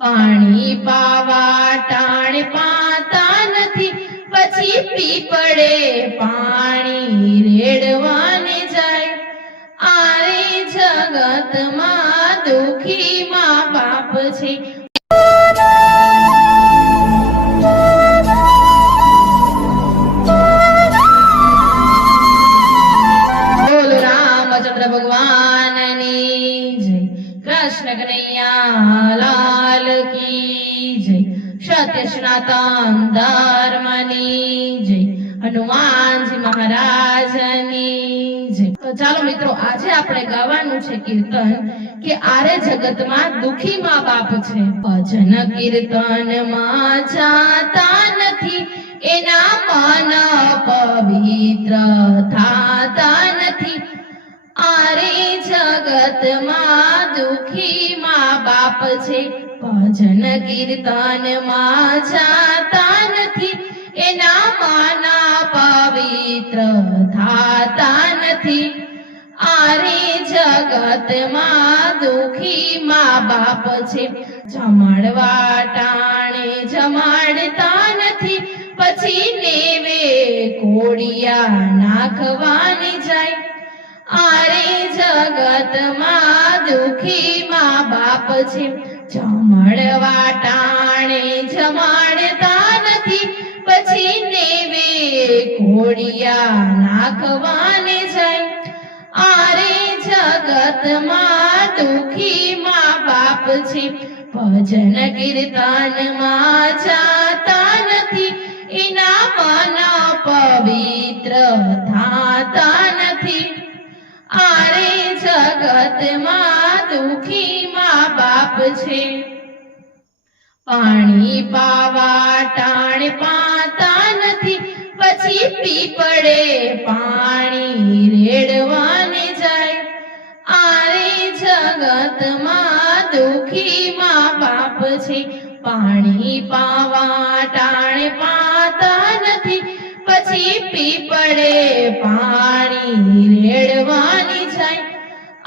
પાણી પાવા ટાણે પાતા નથી, પછી પીપળે પાણી રેડવાને જાય. આરે જગતમાં દુખી મા બાપ છે. બોલો રામચંદ્ર ભગવાનની જય, કૃષ્ણ કનૈયા લાલ કી જય, સત્ય સનાતન ધર્મની જય, હનુમાનજી મહારાજની જય. તો ચાલો મિત્રો, આજે આપણે ગાવાનું છે કીર્તન કે આરે જગતમાં દુખી મા બાપ છે. ભજન કીર્તનમાં જાતા નથી, એના મન પવિત્ર થાતા નથી. આરે જગતમાં દુખી મા બાપ છે. ભજન કીર્તનમાં જાતા નથી, એના મન પવિત્ર થાતા નથી. આરે જગતમાં દુખી મા બાપ છે. જમાડવા ટાણે જમાડતા નથી, પછી નેવે કોડિયા નાખવાની જાય. આરે જગતમાં દુખી મા બાપ છે. જમાડવા ટાણે જમાડતા નથી, પછી નેવે કોડિયા નાખવાને જાય. આરે જગતમાં દુખી મા બાપ છે. ભજન કીર્તનમાં જાતા નથી, એના મન પવિત્ર થાતા નથી. આરે જગતમાં દુખી મા બાપ છે. પાણી પાવા ટાણે પાતા નથી, પછી પીપળે પાણી રેડવાને જાય. આરે જગતમાં દુખી મા બાપ છે. પાણી પાવા ટાણે પાતા નથી, પછી પીપળે પાણી રેડવાની જાય.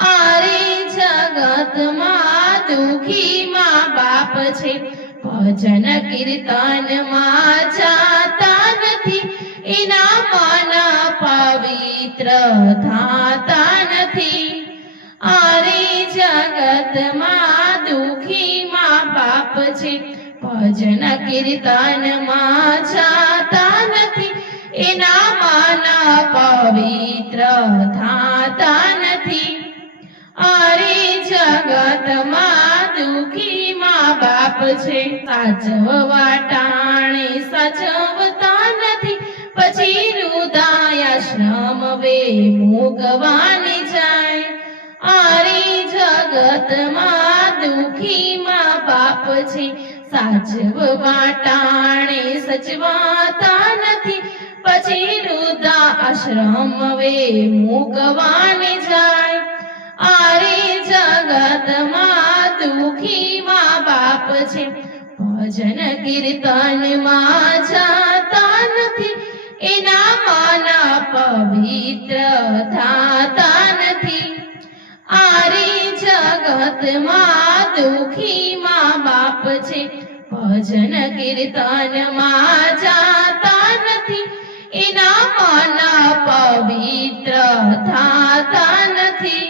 આરે જગતમાં દુખી મા બાપ છે. ભજન કીર્તનમાં જાતા નથી, એના મન પવિત્ર થાતા નથી. આરે જગતમાં દુખી મા બાપ છે. ભજન કીર્તનમાં જાતા નથી, એના મન પવિત્ર થાતા નથી. આરે જગતમાં દુખી મા બાપ છે. સાચવવા ટાણે સાચવતા નથી, પછી વૃદ્ધાશ્રમ વે મૂકવાને જાય. આરે જગતમાં દુખી મા બાપ છે. સાચવવા ટાણે સચવાતા નથી, પછી વૃદ્ધાશ્રમ વે મૂકવાને જાય. આરે જગતમાં દુખી મા બાપ છે. ભજન કીર્તનમાં જાતા નથી, એના મન પવિત્ર થાતા નથી. આરે જગતમાં દુખી મા બાપ છે. ભજન કીર્તનમાં જાતા નથી, એના મન પવિત્ર થાતા નથી.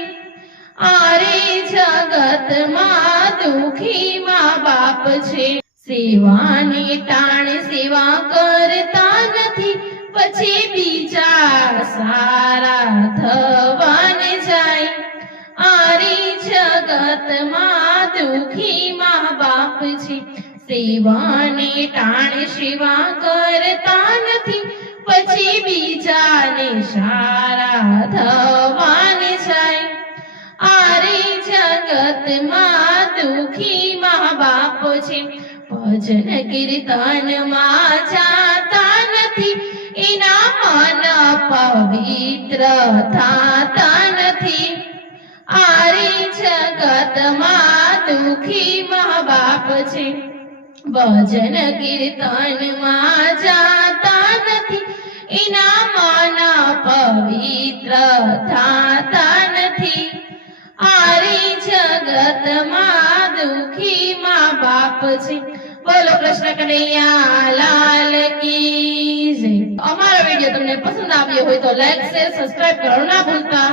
આરે જગતમાં દુખી મા બાપ છે. સેવાની ટાણે સેવા કરતા નથી, પછી બીજા સારા થવાને જાય. આરે જગતમાં દુખી મા બાપ છે. સેવાની ટાણે સેવા કરતા નથી, પછી બીજાને સારા થવાને જાય. આરે જગતમાં દુખી મા બાપ છે. ભજન કીર્તનમાં જાતા નથી, એના મન પવિત્ર થાતા નથી. આરે જગતમાં દુખી મા બાપ છે. ભજન કીર્તનમાં જાતા નથી, એના મન પવિત્ર થાતા નથી. આરે જગતમાં દુખી મા બાપ છે. બોલો કૃષ્ણ કનૈયા લાલ કી જય. અમારો વિડીયો તમને પસંદ આવ્યો હોય તો લાઈક શેર સબસ્ક્રાઇબ કરવાનું ના ભૂલતા.